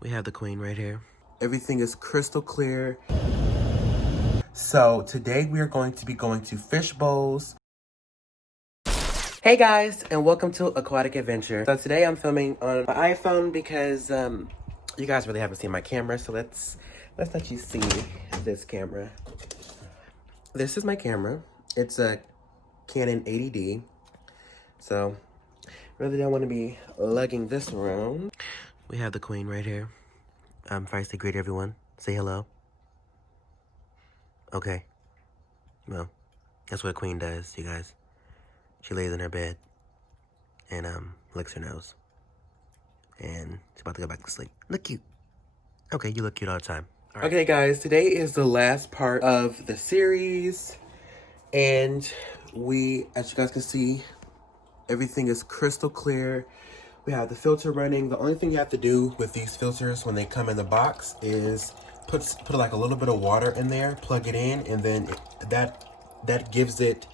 We have the queen right here. Everything is crystal clear. So today we are going to be going to fish bowls. Hey guys, and welcome to Aquatic Adventure. So today I'm filming on my iPhone because you guys really haven't seen my camera, so let's let you see this camera. This is my camera. It's a Canon 80D. So really don't want to be lugging this around. We have the queen right here. First, say greet everyone. Say hello. Okay. Well, that's what a queen does, you guys. She lays in her bed and licks her nose. And she's about to go back to sleep. Look cute. Okay, you look cute all the time. All right. Okay, guys, today is the last part of the series. And we, as you guys can see, everything is crystal clear. We have the filter running. The only thing you have to do with these filters when they come in the box is put like a little bit of water in there, plug it in, and then that gives it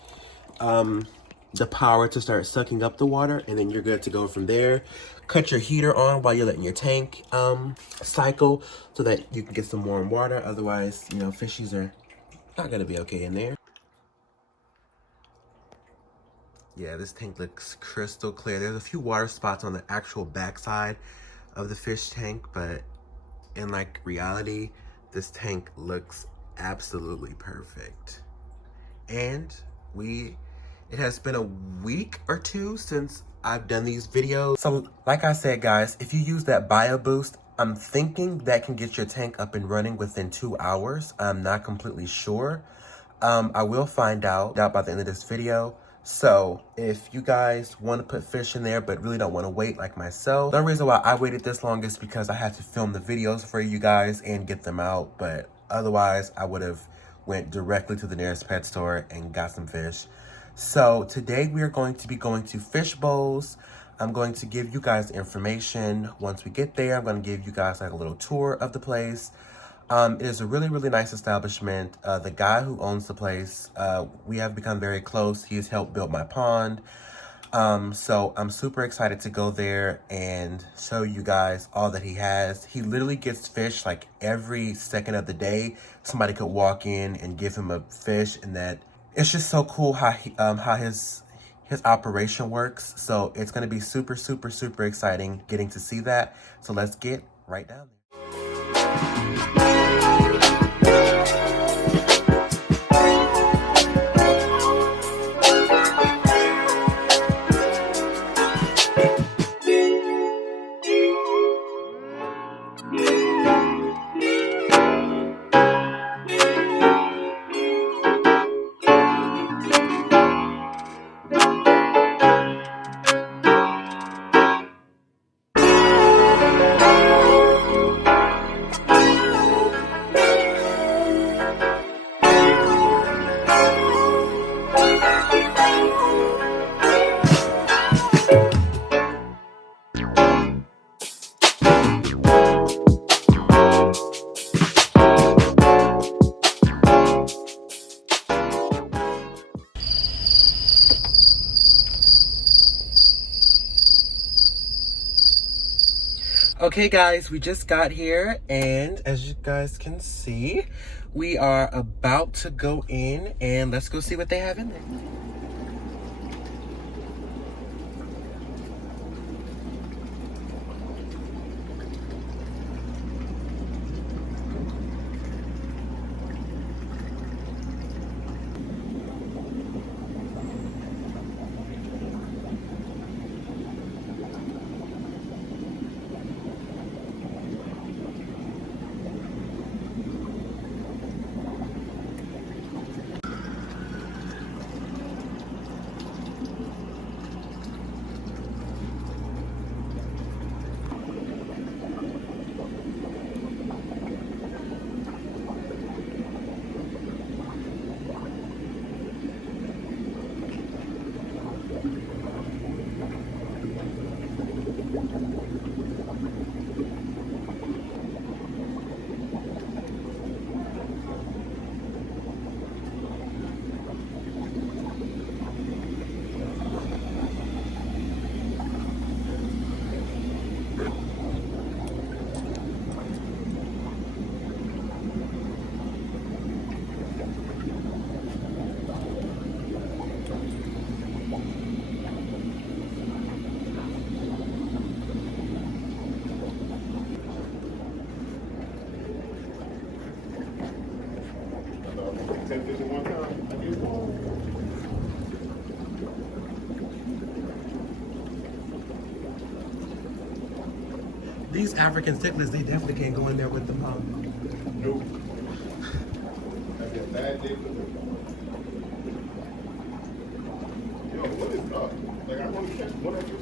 the power to start sucking up the water, and then you're good to go from there. Cut your heater on while you're letting your tank cycle so that you can get some warm water. Otherwise, you know, fishies are not gonna be okay in there. Yeah, this tank looks crystal clear. There's a few water spots on the actual backside of the fish tank, but in like reality, this tank looks absolutely perfect. And it has been a week or two since I've done these videos. So like I said, guys, if you use that Bio Boost, I'm thinking that can get your tank up and running within 2 hours. I'm not completely sure. I will find out by the end of this video. So if you guys want to put fish in there but really don't want to wait like myself, the reason why I waited this long is because I had to film the videos for you guys and get them out. But otherwise, I would have went directly to the nearest pet store and got some fish. So today we are going to be going to fish bowls. I'm going to give you guys information. Once we get there, I'm going to give you guys like a little tour of the place. It is a really, really nice establishment. The guy who owns the place, we have become very close. He's helped build my pond. So I'm super excited to go there and show you guys all that he has. He literally gets fish like every second of the day. Somebody could walk in and give him a fish, and that it's just so cool how his operation works. So it's going to be super, super, super exciting getting to see that. So let's get right down there. Okay guys, we just got here, and as you guys can see, we are about to go in, and let's go see what they have in there. these African cichlids, they definitely can't go in there with the pump. Nope. That'd be a bad day for them. Yo, what is up? Like, I want to catch one of your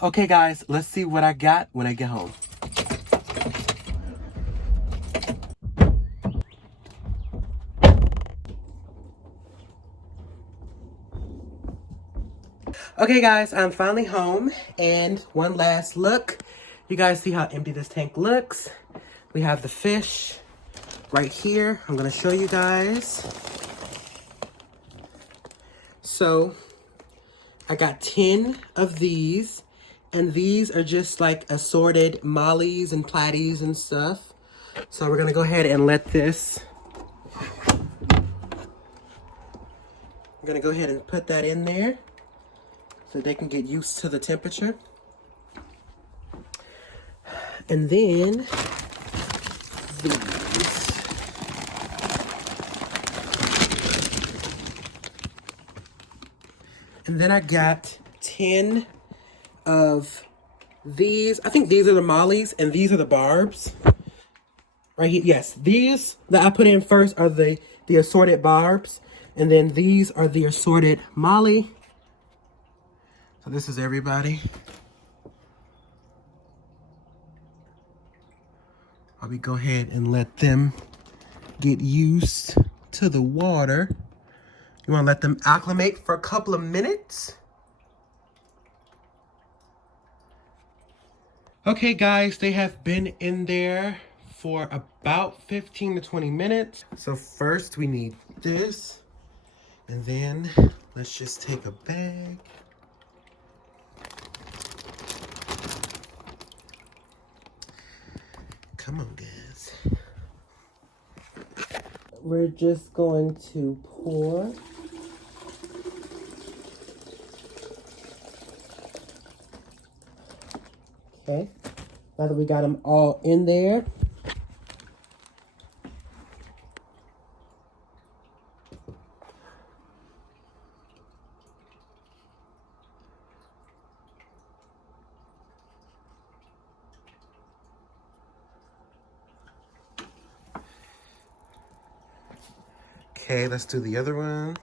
Okay, guys, let's see what I got when I get home. Okay, guys, I'm finally home, and one last look. You guys see how empty this tank looks? We have the fish right here. I'm gonna show you guys. So, I got 10 of these, and these are just like assorted mollies and platies and stuff. So we're gonna go ahead and let this, I'm gonna go ahead and put that in there so they can get used to the temperature. And then these. And then I got 10 of these. I think these are the mollies and these are the barbs. Right here, yes. These that I put in first are the assorted barbs. And then these are the assorted molly. So this is everybody. I'll go ahead and let them get used to the water. You want to let them acclimate for a couple of minutes. Okay, guys, they have been in there for about 15 to 20 minutes. So first we need this, and then let's just take a bag. Come on, guys. We're just going to pour. Okay, now that we got them all in there, okay, let's do the other one.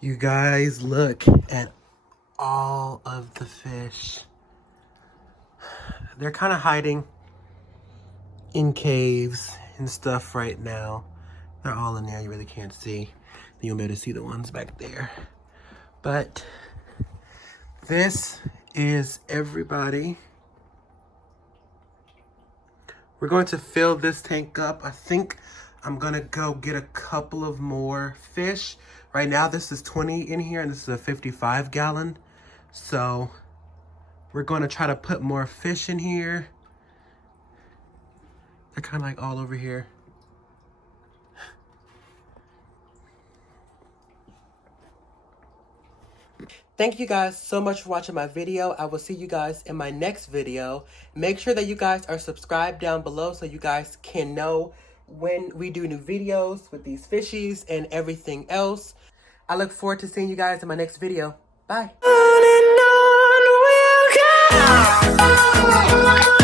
You guys, look at all of the fish. They're kind of hiding in caves and stuff right now. They're all in there, you really can't see. You'll be able to see the ones back there. But this is everybody. We're going to fill this tank up. I think I'm gonna go get a couple of more fish. Right now, this is 20 in here, and this is a 55 gallon. So we're gonna try to put more fish in here. They're kind of like all over here. Thank you guys so much for watching my video. I will see you guys in my next video. Make sure that you guys are subscribed down below so you guys can know when we do new videos with these fishies and everything else. I look forward to seeing you guys in my next video. Bye. On and on we'll go.